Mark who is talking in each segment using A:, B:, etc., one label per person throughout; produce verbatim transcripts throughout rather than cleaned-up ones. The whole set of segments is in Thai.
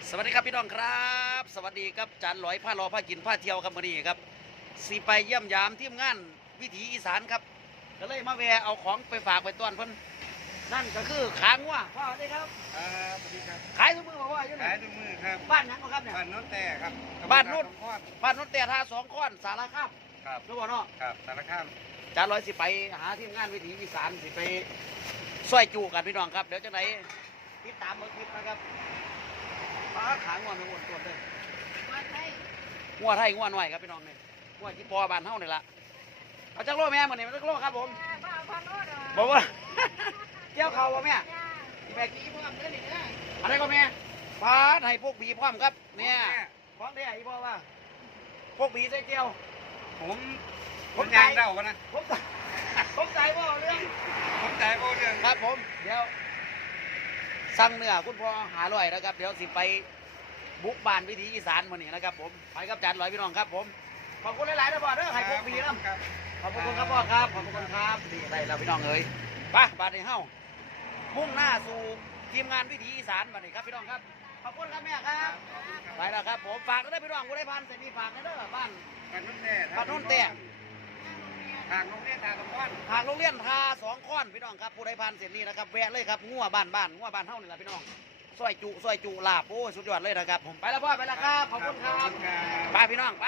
A: สวัสดีครับพี่น้องครับสวัสดีครับจานหลอยผ้ารอผ้ากินผ้าเที่ยวครับวันนี้ครับสีไปเยี่ยมยามทีมงานวิถีอีสานครับก็เลยมาแวะเอาของไปฝากไปต้อนเพิ่นนั่นก็คือขางวัวพ่อสวัสดีครับ
B: ครับสวัสดีครับ
A: ขายทุกมือบอกว่าอยู่ไหน
B: ขายทุกมือครับ
A: บ้านยังบ่ครับเนี่ย
B: บ้านโน้นแต่ครับ
A: บ้านโน้นบ้านโน้นแต่ท่าสองค้อนสารคาม
B: ครับ
A: รู้บ่เนาะ
B: ครับสารคาม
A: จานหลอยสิไปหาทีมงานวิถีอีสานสิไปซอยจูกันพี่น้องครับเดี๋ยวจะไหนติดตามเบอร์คลิปนะครับปลาขางวัวไม่อ้วนตัวเลยงัวไทยงัวหน่อยครับพี่น้องเนี่ยงัวที่ปอบ้านเฮานี่ละเอาจักโลแม่มาเนี่ยจักโลครับผมบอกว่าเกี่ยวเขาบ่แม่แม่กี้พร้อมเลยนี่นะอะไรก็แม่ปลาให้พวกบีพร้อมครับเนี่ยพร้อมได้ไอ้พ่อว่าพวกบีใส่เกี่ยว
B: ผมผมยางเดากันนะ
A: ผมผมใจว่าเรื่อง
B: ผมใจโบเรื่อง
A: ครับผมเดี๋ยวสั่งเนื้อคุณพ่อหาร่อยนะครับเดี๋ยวสิไปบุกบ้านวิถีอีสานมานี่นะครับผมไปกับจานลอยพี่น้องครับผมขอบคุณหลายๆนะพ่อเด้อให้พวกบีนะขอบคุณครับพ่อครับขอบคุณครับดีได้แล้วพี่น้องเอ๋ยไปบ้านในเฮ้ามุ่งหน้าสู่ทีมงานวิถีอีสานมานี่ครับพี่น้องครับขอบคุณครับแม่ครับไปแล้วครับผมฝากก็ได้พี่น้องกูได้พันเสร็จมีฝากกันเด้อบ้าน
B: บ้านโน้นแต่
A: บ้านโน้นแต่
B: ทางโรงเรียนทางตะก้อน
A: ทางโรงเรียนทาสองค้อนพี่น้องครับผู้ใดพันเสร็จนี้นะครับแวะเลยครับงัวบ้านบ้านงัวบ้านเฮ้านี่แหละพี่น้องซอยจุซอยจุลาบโอ้สุดยอดเลยนะครับผมไปแล้วพ่อไปแล้วครับขอบคุณครับไปพี่น้องไป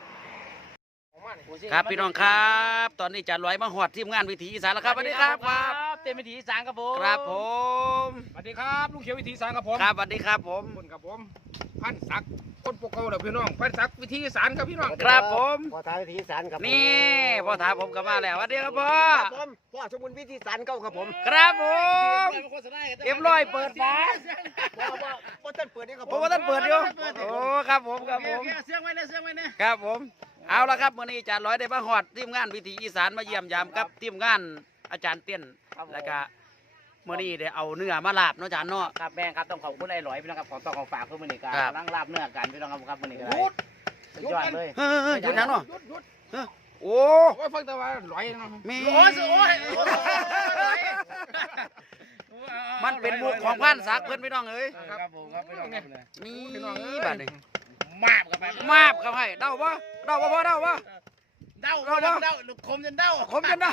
A: ครับพี่น้องครับตอนนี้จะลอยมาหอดทีมงานวิถีอีสานแล้วครับสวัสดีครับ
C: ครับเต็มวิถีอีสานครับผม
A: ครับผม
C: สวัสดีครับลุงเขียววิถีอีสานครับผม
A: ครับสวัสดีครับผม
C: คนครับผมพันศักดิ์คนปกครองเด้อพี่น้องพันศักดิ์วิถีอีสานครับพี่น้อง
A: ครับผม
D: พ่อท้าวิถีอีสานครับ
A: นี่พ่อถามผมกลับมาแล้วสวัสดีครับพ่อ
D: ผมพ่อสมุนวิถีอีสานเก่าครับผม
A: ครับผมเอ็มร้อยเปิดฟ้า
D: พ่อพ่อพ่อท่านเปิดนี่ครับ
A: ผมว่าท่านเปิดอยู่โอ้ครับผมครับผม
C: เสียงไว้นะเสียงไว้นะครับ
A: ผมเอาละครับวันนี้อาจารย์ร้อยได้มาหอดทีมงานวิถีอีสานมาเยี่ยมยามครับทีมงานอาจารย์เตี้ยนแล้วก็เมื่อนี้ได้เอาเนื้อมาลาบเนาะอาจารย์เนาะ
C: ครับแม่ครับต้องขอบคุณไอ้หลอยพี่น้องครับของต้องของฝากเพื่อนมือนี้กันล้างลาบเนื้อกันพี่น้องครับครับมือนี้กัน
A: หยุด
C: สุดยอดเลย
A: เฮ้ยหยุดยังเนาะโอ้
C: โอ้ยฟังแต่ว่าหลอย
A: มีโอ้ยโอ้ยมันเป็นมุกของพันศักดิ์เพื่อนพี่น้องเอ้ย
C: ครับผมครับพี่น้องเนี่ย
A: นี่บ้านนี้
C: มาบกับ
A: มาบกับให้เดาปะเดาปะพ่อเดาปะ
C: เดาเดาเดาคมจนเดา
A: คมจนเดา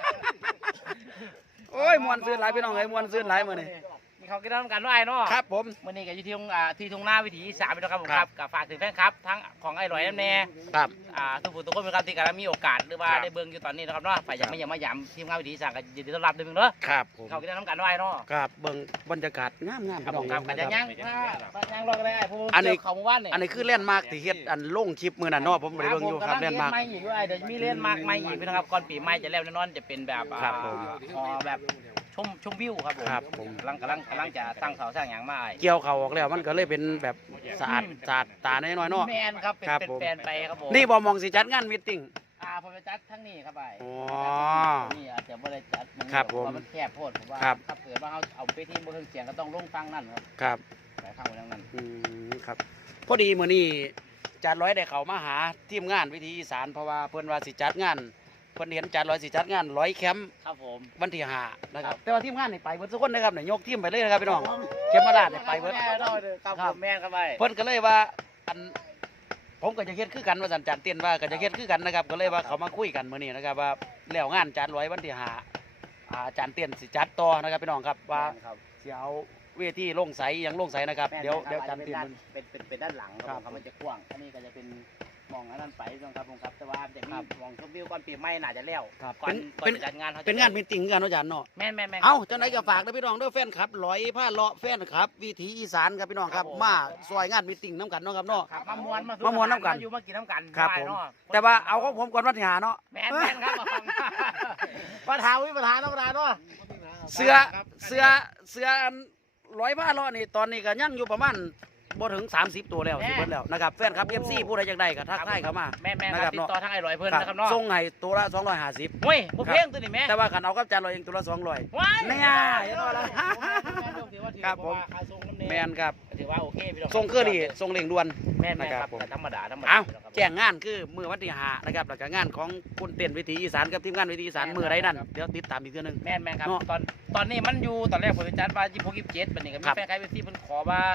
A: โอ้ยมวนซื้อหลายพี่น้องเอ้ยมวนซื้อหลายมื้อนี้
C: มีเขากินน้ำกันด้วยเนาะ
A: ครับผม
C: มื้อนี้ก็อยู่ที่อ่าที่ทุ่งนาวิถีอีสานพี่น้องครับผมครับกับฝากถึงแฟนครับทั้งของไอ้หลอยนั่นแน่
A: ครับ
C: อ่าทุกผู้ทุกคนเป็นครับที่กำลังมีโอกาสหรือว่าได้เบิ่งอยู่ตอนนี้นะครับเนาะฝ่ายยังไม่ยังมาย้ำทีมงานวิถีอีสานก็ยินดีต้อนรับด้วยมึงเนาะ
A: ครับผม
C: เขากินน้ำกันด้วยเนาะ
A: ครับเบิ่งบรรยากาศงามๆ
C: ครับผมครับกันยังยังยังรอกันได้ผู้
A: อันนี้
C: เขาหมู่บ้านนี่
A: อันนี้คือแลนด์มาร์คที่เฮ็ดอันลงคลิปมื้อนั้นเนาะผมบ่ได้เบิ่งอยู่ครับแลนด์มาร์ค
C: ใหม่อีกด้วยเดี๋ยวมีเล่นมาร์คใหม่อีกพี่น้องครับก่อนปีใหม่จะแล้วแน่นอนจะเป็นแบบอ่าฮอแบบชมชมวิวครับผม
A: ครับผม
C: กำลังกำลังกำลังจะตั้งเสาสร้างอย่างมา
A: เกี่ยวเขาออกแล้วมันก็เลยเป็นแบบสะอาดสะอาดตาน้อยๆเนาะ
C: แมนครับเป็นเป็นแฟนไปครับผม
A: นี่บ่มองสิจัดงานมีตติ้ง
C: อ่าผมจะจัดทั้งนี้ครับไป
A: อ๋อ
C: นี่อาจจะบ่ได้จัด
A: ครับผม
C: มันแคบโพดผมว่า
A: ครับ
C: ถ้าเกิดว่าเขาเอาไปที่บนเครื่องเสียงก็ต้องลงฟังนั่นครับ
A: ครับ
C: ไปฟังบนนั้น
A: อืมครับพอดีมื้อนี้จานร้อยได้เข้ามาหาทีมงานวิถีอีสานเพราะว่าเพิ่นว่าสิจัดงานเพิ่นเห็นจานร้อยสิจัดงานร้อยแคมป์
C: ครับผม
A: วันที่ห้านะครับแต่ว่าทีมงานนี่ไปเบิดทุกคนนะครับเนี่ยยกทีมไปเลยนะครับพี่น้องเขมราชนี่ไปเบิด
C: ครับแม่นครับไป
A: เพิ่นก็เลยว่าอันผมก็จะเฮ็ดคือกันว่าสันจานเตี้ยนว่าก็จะเฮ็ดคือกันนะครับก็เลยว่าเขามาคุยกันมื้อนี้นะครับว่าแล้วงานจานร้อยวันที่ห้าอ่าจานเตี้ยนสิจัดต่อนะครับพี่น้องครับว่าสิเอาเวทีลงใสยังลงใสนะครับเดี๋ยวเดี๋ยวจานเตี้ยน
C: เป็นเป็นเป็นด้านหลังครับมันจะกว้างอันนี้ก็จะเป็นมองอันนั้นไปตรงครับผมครับแต่ว่าเดี๋ยวมีมองชมวิวก่อนปีใหม่น่าจะแล้วก่อนก่อนจัดงานเขา
A: เป็นงานมีติ้งกันอาจารย์เนาะ
C: แม่นแม่นแม่น
A: เอ้าจังไหนก็ฝากด้วยพี่น้องด้วยแฟนคลับลอยผ้าเลาะแฟนครับวิถีอีสานครับพี่น้องครับมาซอยงานมีติ้งน้ำกันเนาะครับเนาะ
C: มามวน
A: มามวนน้ำกัน
C: อยู่มากินน้ำกัน
A: ครับผมแต่ว่าเอาของผมก่อนวันที่ห้าเนาะ
C: แม่นแม่นครับประธานวิประธานประธานเนาะ
A: เสือเสือเสือร้อยผ้าเลาะนี่ตอนนี้ก็ยังอยู่ประมาณบ่ถึงสามสิบตัวแล้วสิเบิดแล้วนะครับแฟนครับ เอฟ ซี ผู้ใดอยากได้ก็ทักทายเข้ามา
C: แม่แม่นะครับติดต่อทางไอ้ร้อยเพิ่นนะครับเนาะ
A: ส่งให้ตัวละสองร้อยห้าสิบ
C: เฮ้ยบ่เพียงตัวนี้แม่
A: แต่ว่าคันเอากับจานร้อยเองตัวละสองร้อยเนี่ยอย่างน้อยละครับผมแม่นครับ
C: ถือว่าโอเคพี่น้อง
A: ส่งเครื่องนี่ส่งเร่งด่วน
C: แม่นนะครับธรรมดาธรรมดา
A: เอ้าแจ้งงานคือมื้อวันที่ห้านะครับแล้วก็งานของคุณเต้นวิถีอีสานกับทีมงานวิถีอีสานมื้อใดนั่นเดี๋ยวติดตามอีกเทื่อนึง
C: แม่นแม่นครับตอนตอนนี้มันอยู่ตอนแรกผมจะจัดว่ายี่สิบหก ยี่สิบเจ็ดบัดนี้ก็มีแฟนคลับ เอฟ ซี เพิ่นขอว่า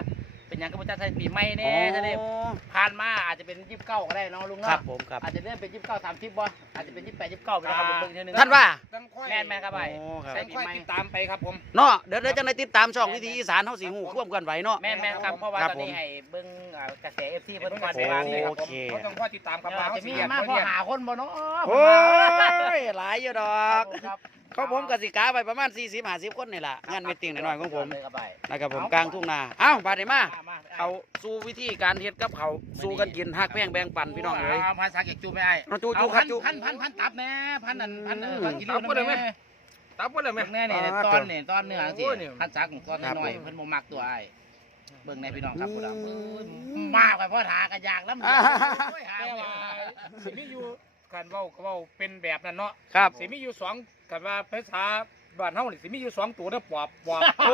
C: เป็นหยังก็บ่จัดใส่ปีใหม่แน่ถ้าได้ผ่านมาอาจจะเป็นยี่สิบเก้าก็ได้เนาะลุง
A: ครั
C: เนาะ
A: บผมครับ
C: อาจจะเลื่อนเป็นยี่สิบเก้าสามสิบบ่อาจจะเป็นยี่สิบแปดยี่สิบเก้าไปแล้วครับเบิ่งเทื่อนึง
A: ท่านว่า
B: ต้องค่อย
C: แม่นแม่นครับไป
A: โอ้ครับ
B: ต้องค่อยติดตามไปครับผม
A: เนาะเดี๋ยวเดี๋ยวจะได้ติดตามช่องวิถีอีสานเฮาสิฮู้ควบกันไหวเนาะ
C: แม่นแม่นครับเพราะว่า
A: ครับ
C: ตอนนี้
A: ผม
C: ให้เบิ่งอ่ากระแส เอฟ ซี เพิ่นก่อน
A: โอ้
C: ไปว่านี่
A: โอเค
B: เขาต้องค่อยติดตามครับ
C: เออ
B: ว่า
C: จะมี
B: เข
C: มาพอหาคนบ่เนาะ
A: โอ้ยหลายอยู่ดอก
C: ครับ
A: เขาผมกสิกาไปประมาณสี่สิบห้าสิบคนนี่ล่ะงานมีตติ้งน้อยๆของผม
C: เลยครับไป
A: นะครับผมกลางทุ่งนาเอ้าบาดนี้มา
C: มา
A: เอาสู่วิธีการเฮ็ดกับเขาวสู่กันกินฮักแพงแบ่งปันพี่น้องเอ้ย
C: เอาพันสักเอกจูไม่ไอ้
A: เอาจูจูครับจู
C: พันพันพันตับแน่พันอันพันเออ
A: อืม
C: กินเรื่องนั้นแน่
B: ตับว่าเลยไหม
C: เบิ่งแน่นี่
A: อ๋อ
C: ตอนนี่ตอนเนื้อสิ
B: โอ้ยนี่
C: พันสักตอน
A: ครับ
C: น้อย
A: ผม
C: ๆเพิ่นบ่มักตัวไอ้เบิ่งในพี่น้องครับ
A: อืม
C: พุ่นน่ะเบิ่งมากไปเพราะหากระยากแล้วมัน
A: อ่า
C: โอ้ยหา
B: แต่
C: ไม่
B: ว่า
C: ได้
B: สิมีอยู่การเว้าก็เว้าเป็นแบบนั้นเนาะ
A: ครับ
B: สิมีอยู่สองกันว่าภาษาบ้านเฮานี่สิมีอยู่สองตัวเด้อปอบปอบ
A: โอ้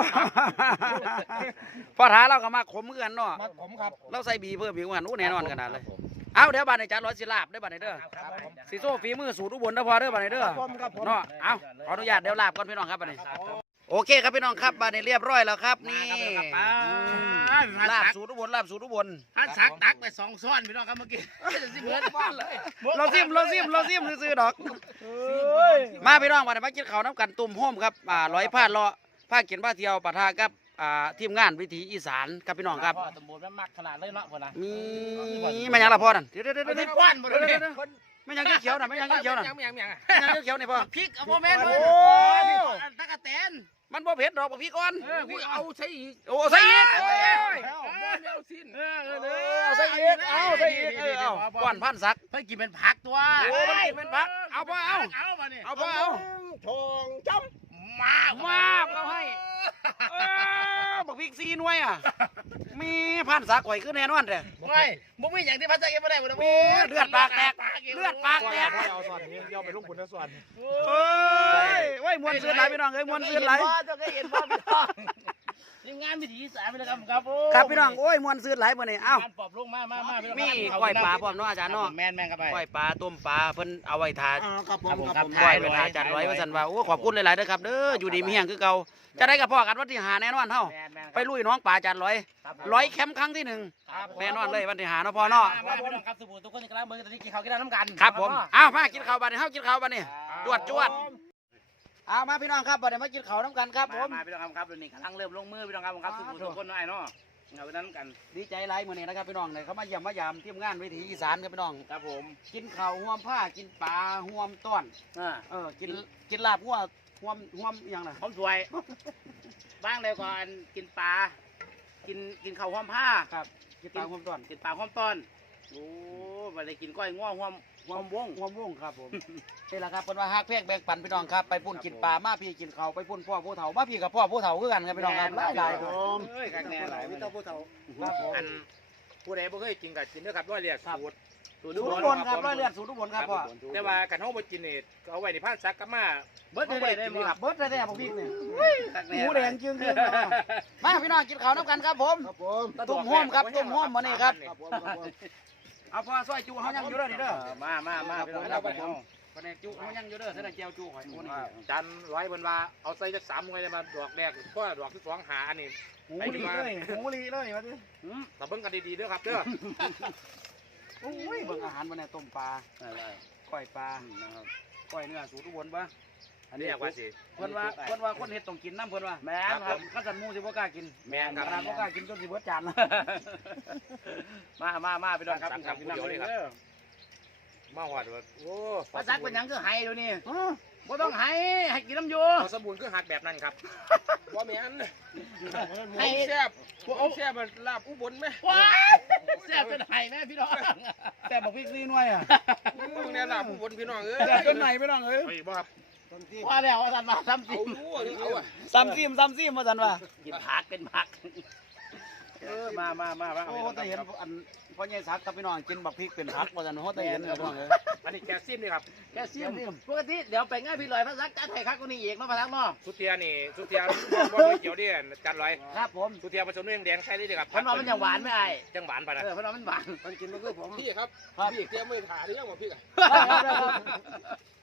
A: พอถาเราก็มาขมเหมือนกันเนาะ
B: มาผมครับ
A: เราใส่บีเพิ่มอีกวันอู้แน่นอนขนาดเลย เอาเดี๋ยวบานในจานร้อยสิลาบได้อบานในเด้อ
C: ครับผม
A: สีโซ่ฝีมือสูตรอุบลนะพอเด้อบานในเด้อ
D: ครับผมครับผม
A: เนาะเอาขออนุญาตเดี๋ยวลาบก่อนพี่น้องครับบานนี้โอเคครับพี่น้องครับบานนี้เรียบร้อยแล้วครับนี่
C: มาครับ
A: ลาบ
C: พัน
A: สูตรอุบลลาบสูตรอุบล
C: พันสักตักไปสองซ้อนพี่น้องครับเมื่อกี้สิเหมือนบ้านเลย
A: เราซิมเราซิมเราซิมซื้อๆดอก มาพี่น้องมาได้มากินข้าวน้ำกันตุ่มโฮมครับอ่าร้อยผ้าเลาะผ้าเขียนผ้าเที่ยวปะทากับอ่าทีมงานวิถีอีสานครับพี่น้องครับ
C: พ่อสมบูรณ์แม่มักขนาดเลยเนาะพ่อนะ
A: มีไม่ยังละพ่อนั่นเดี๋ยวเดี๋ยวเดี๋ยว
C: เอา
A: เดี๋
C: ที่
A: ยว
C: กว้านบ่
A: เดี๋ยว
C: เลย
A: เดี๋ยวเดี๋ยวไม่ยังเขียวๆน่ะไม่ยังเขียวๆน่ะ
B: ยังยังยัง
A: ไม่ยังเขียวๆนี่พ่อ
C: พริกเอาพ่อแม่น
A: โอ้
C: เลยตะกะแตน
A: มันบ่เผ็ดดอกบ่พี่ก่อน
B: เออกูเอาใช้อีก
A: โอ้ใส่อีก
C: เอ
A: โอ้
C: อย
B: เอาสิ้น
C: เออเออ
A: เอ
C: เอ
A: อ
C: อ
A: ใส่อีกเอาใส่อีกเออเอาก้อนพันสัก
C: เพิ่นกินเป็นผักตัว
A: โอ้มันกินเป็นผักเอาบ่เอา
C: เอาบ่นี่
A: เอาบ่เอา
D: ทองจ
C: มา
A: มาเอาให้เออบักพริกซีหน่วยอ่ะมีพันสักข่อยคือแน่นอนเด้อ
C: ไม่บ่มีอย่างที่พันสักเก็บบ่ได้บ่ได้
A: โอ้เลือดปากแตกเลือดปากแตก
D: เอาส่วนนี้เดี๋ยวไปลงบุญนะส่วน
A: เอ้ยไว้มวนซื้อหลายพี่น้องเอ้ยมวนซื้อหลาย
C: เจ้าก็เห็นบ่พี่น้องทีมงานวิถีอีสานไปเลยครับครับ
A: ครับพี่น้องโอ้ยมวนซื้อหลายมื้อนี้เอ้า
C: ปอบลงมามามาพี่น้อง
A: มีก้อยปลาพร้อมเนาะอาจารย์เนาะ
C: แม่นแม่นครับไป
A: ก้อยปลาต้มปลาเพิ่นเอาไว้ทา
D: ครับผม
C: ครับผม
A: ก้อยไว้ทาอาจารย์ร้อยว่าซั่นว่าโอ้ขอบคุณหลายๆเด้อครับเด้ออยู่ดีมีแฮงคือเก่าจะได้กับพ่อกันวันที่ห้าแน่นอนเฮา
C: แม่นแม่น
A: ไปลุยน้องปลาอาจารย์ร้อยร้อยแคมป์ครั้งที่หนึ่งแน่นอนเลยวันที่ห้าเนาะพ่อเนาะ
C: มาพี่น้องครับสุบูทุกคนกำลังเบิ่งตอนนี้กินข้าวกินน้ำกัน
A: ครับผมอ้าวมากินข้าวบัดนี้เฮากินข้าวบัดนี้จวดจวดอ้าวมาพี่น้องครับบัดนี้มากินข้าวน้ำกันครับผม
C: มาพี่น้องครับครับตอนนี้กำลังเริ่มลงมือพี่น้องครับครับสุบูทุกคนน้อยเนาะเอาไปนั้นกัน
A: ดีใจหลายมื้อนี้นะครับพี่น้องเลยเขามาเยี่ยมมายามทีมงานวิถีอีสานครับพี่น้อง
C: ครับผม
A: กินข้าวห่วมผ้ากินปลาห่วมต้อน
C: อ่า
A: เออกินกินลาบหัวห่วมห่วมอหย่างน่ะ
C: ผมสวยบ้างเลยก่อนกินปลากินกินข้าวหอมผ้า
A: ครับกินปลาห่วมต้อน
C: กินปลาหอมต้นโอ้มาเลยกินก้อยง้อหอมหอมวง
A: ห่วมวงครับผมนี่แหละครับเป็นว่าฮักแพงแบ่งปันพี่น้องครับไปพุ่นกินปลามาพี่กินข้าวไปพุ่นพ่อผู้เฒ่ามาพี่กับพ่อผู้เฒ่าคือกันครับพี่น้องครับหลายหลายครับ
C: เอ้ยกันแน่หลาย
D: พี่เต้าผู้เฒ่า
A: ครับผม
B: อันผู้ใดบ่เคยกินก็กินเด้อครับร้อยเลียดสูตร
C: สูตร
A: สู
C: ทุ
A: ต
C: ก
A: ร
C: ค
A: อุบล
C: น
A: ครับร้อยเลือดสูตรอุบลครับพ่อ
B: แต่ว่ากันเฮาบ่กินนี่เอาไว้ในพานซักกับมา
C: เบิร์ดได้ได้มั้ง
A: เบิร์ดได้ๆพวกพี่เนี่ยหมูแดงจึงคือมาพี่น้องกินข้าวน้ำกันครับผม
D: ครับผม
A: ตุ่มห้อมครับตุ่มห้อมมานี่ครับ
D: ครับผมครับผม
A: เอาพ่อซอยจูเขายังอยู่เด้อนี่เด้อ
C: มามามาพี่น้องครับผม
A: ปนจูเขายังอยู่เด้อเสด็จเจียวจูหอยโอ้นี่
B: จันร้อยเพิ่นว่าเอาใส่จักสามหน่วยเลยมาดอกแรกเพราะว่าดอกที่สองหาอันนี้
A: หมูลีเลยหมูลีเลยมาดิ
B: ถ้าเบิ่งกันดีๆเด้อครับเด้อ
A: โอ้ยเบิ่งอาหารมาเนี่ยต้มปลาก้อยปลาก้อยเนื้อสูตรอุบลปะ
B: อันนี้อยากว่าสิ
A: เพิ่นว่าเพิ่นว่าคนเฮ็ดต้องกินน้ำเพิ่นว่า
C: แม่นครับ
A: ข้าสันหมูสิบ่กล้ากิน
B: แม่นครับ
A: ขนาดบ่กล้ากินจนสิเบิดจานแล้ว
C: มามามาพี่น้องครับ
B: สั่งครับเดี๋ยวเลยครับ มาหอดว่าโอ้
C: ภาษาเป็นยังคือไห้ดูนี่บ่ต้องไห้ให้กินน้ำอยู่
B: พอสมบูรณ์คือหักแบบนั้นครับว่าแม่น
C: ให้
B: แซ่บพวกเอาแซ่บมันลาบอุบลไหม
C: ว้าแซ่บจนไห้แม่พี่น้อง
A: แต่บอกพริกซีหน่วยอ่ะ
B: มึงเนี่ยลาบอุบลพี่น้องเอ้ย
A: แต่จนไหนพี่น้องเอ้ย
B: เฮ้ยบ่ครับ
C: ว่าแล้วว่าสันมาซ้ำสิ
B: เอาอยู่เอาอ่ะ
A: ซ้ำซิมซ้ำซิมมาซั่นว่า
C: กินผักเป็นผักเออมามามามา
A: โอ้แต่เห็นอันพ่อใหญ่สักกับพี่น้องกินบักพริกเป็นผักว่าซั่นโหแต่เห็นพี่น้องเอ้ย
B: อันนี้แกซิมนี่ครับ
C: แกเสียมปกติเดี๋ยวไปง่ายพี่ลอยพระสักจัดให้คักกูนี่อีกเนาะพระสักเนาะ
B: สุเทียนี่สุเทียบ่มีเกี่ยวดิจันร้อย
A: ครับผม
B: สุเทียผสมเนื้อแดงใช่ดิครับ
C: เพันว่ามันยังหวานไหมไอ้
B: จังหวานปะนะ
C: เออเพันว่ามันหวาน
D: มันกินมันคือผม
B: พี่ครับพี่เตรียมมือขาหรือยังบ่พี่
A: ได้ครับได้ครับ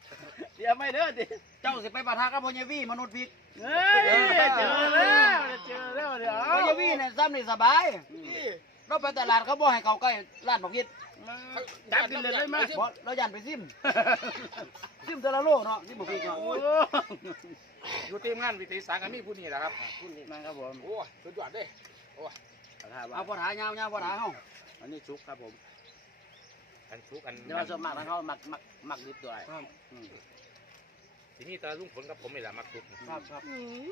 C: เดี๋ยวไม่เด้อดิ
A: เจ้าสิไปปะทะกับพญวีมนุษย์พิก
C: เฮ้ยเจอแล้วเจอแล้วเดี๋ยว
A: พญวีเนี่ยซ้ำนี่สบายเราไปตลาดเขาบ่ให้เขาใกล้ร้านบักยิด
C: จับกินเลยได้ไหม
A: เพราะเราย่านไปซิมซิมแต่ละโลเนาะซิมบักพิกเนาะ
B: อยู่ทีมงานวิถีสารกันมีผู้นี้แหละครับ
C: นั่นครับผม
B: โอ้สุดยอดเด้
A: เอาปะทะยาวยาวปะทะเฮา
C: อันนี้ชุกครับผม
B: อันชุกอัน
C: เดี๋ยวเราส่วนมากทั้งเขามักมักมักดิบด้วย
B: ทีนี้ตาลุงผลกับผมนี่แหละมักชุก
A: ครับครับ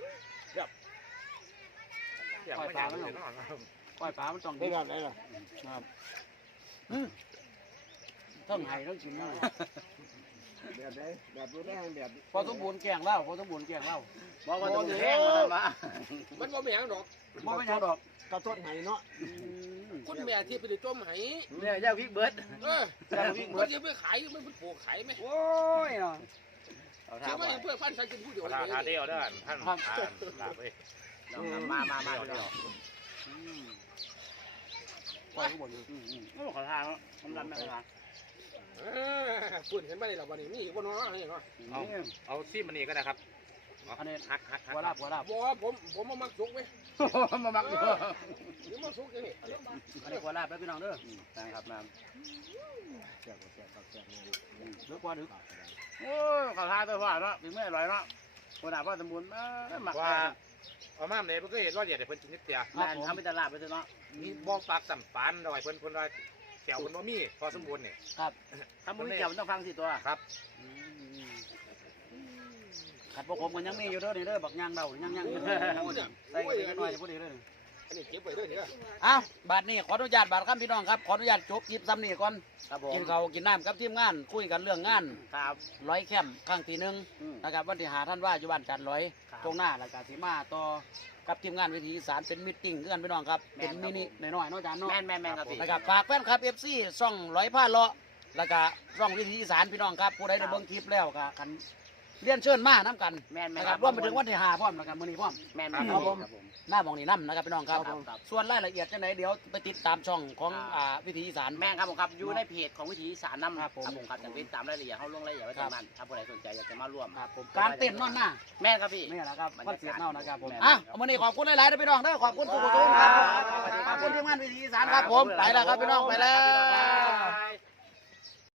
B: อยากไม่อยากเลยเนาะ
A: ปล่อยปลามันต้อง
D: ได้
A: ดี
D: แบบไหนล่ะ
A: ต้องไห้ต้องกินเนาะ
D: แบบไหนแบบรู้แรงแบบ
A: พอสมบูรณ์แกงเหล้าพอสมบูรณ์แกงเหล้า
C: บอกว่าต้องแห้งมา
E: มันบ่มีหยังดอก
A: บ่เป็นหยังดอก
D: กระตุ้นไหเนาะ
E: คุณแม่ที่ไปได้จมไห
C: เนี่ยเจ้าพริกเบิร์ด
E: เออมันจะไปขายมันเป็นปลูกขายไหม
A: โอ้ยเนาะ
E: เชื่อไหมเพื่อพันธุ์ใช้กินผู้เดียว
B: ทาทาเดียวเด้อท่านลาไป
C: มามามาเดี๋ยว
A: ปล่อยข้างบน
C: ไม่บอกขอทานแล้วทำรันไม่ขอทาน
E: ปุ่นเห็นไหมล่ะวันนี้มีอีกคนน้อยเนาะ
B: เอาเอาซีมันนี่ก็ได้ครับ
A: อันนี้
B: หักหักหัก
A: หัวลาบหัวลาบ
E: บอกผมผมมามักสุกไหม
C: มามักอยู่
E: หรือมาสุกยังไง
A: อันนี้หัวลาบแล้วพี่น้องเด้อ
C: นะครับน้
D: แซ่บแซ่บแซ่บ
A: เด้อปลาดึก
C: ำโอ้ขอทานตัวว่าเนาะถึงไม่อร่อยเนาะคนอาบว่าสมบูรณ์หมัก
B: ว่าเอามาเนี่ยเพิ่งเห็นว่าเดี๋ยวเพิ่นนิดเดียว
C: งานทำเป็นตลาดไปเนาะ
B: มีบ่ปากสัมปันหน่อยเพิ่นเพิ่นว่าแถวเพิ่นบ่มีพอสมบูรณ์นี่
A: ครับ
C: ทำมือเกี่ยวต้องฟังสิตัว
B: ครับ
A: ขัดพวกผมกันยังมีอยู่เด้อนี่เด้อบักย่างเดาย่างย่าง
E: โอ้เนี่ย
A: ใส่กันหน่อยพอดีเลย
E: อันนี้เก็บไว้ด้วยเนี่ย
A: อ้าวบาดนี้ขออนุญาตบาดครับพี่น้องครับขออนุญาตจบคลิปซ้ำนี่ก่อน
C: ครับผม
A: กินข้าวกินน้ำกับทีมงานคุยกันเรื่องงาน
C: ครับ
A: ร้อยแคมป์ครั้งที่หนึ่งนะครับวันที่หาท่านว่าอยู่บ้านจันร้อยตรงหน้าแล้วก็สีมาต่อกับทีมงานวิถีอีสารเป็นมิตติ้งเพื่อนพี่น้องครับเป็นมินิหน่อยๆเนาะจานเนาะ
C: แม่นแม่นแม่นครับพี่
A: นะครับฝากแฟนคลับเอฟซีช่องร้อยผ้าเลาะแล้วก็ช่องวิถีอีสารพี่น้องครับผู้ใดได้เบิ่งคลิปแล้วก็กันเรียนเชิญมาน้ำกัน
C: แม่นแม่
A: นะ
C: น
A: ครับรวมไปถึงวันที่หาพร้อมนะครับมื้อนี้พร้อม
C: แม่นแม่น
A: ครับผม หน้าหมองนี่น้ำนะครับพี่น้องครับ
C: ครับครับ
A: ส่วนรายละเอียดจังไหนเดี๋ยวไปติดตามช่องของอ่าวิถีอีสาน
C: แม่นครับผมครับอยู่ในเพจของวิถีอีสารน้ำ
A: ครับผม
C: ครับผมครับจะไปตามรายละเอียดเขาลงรายละเอียดไว้ตรงนั้นถ้าผู้ใดสนใจอยากจะมาร่วม
A: ครับผมการเต้นนอนหน้า
C: แม่นครับพี่
A: นี่แหละครับคอนเสิร์ตเน่านะครับผม
C: แม่น
A: อ่ะเอามื้อนี้ขอบคุณหลายๆนะพี่น้องเด้อขอบคุณทุกคนครับขอบคุณทีมงานวิถีอีสานครับผมไปแล้วครับพี่น้องไปแล้ว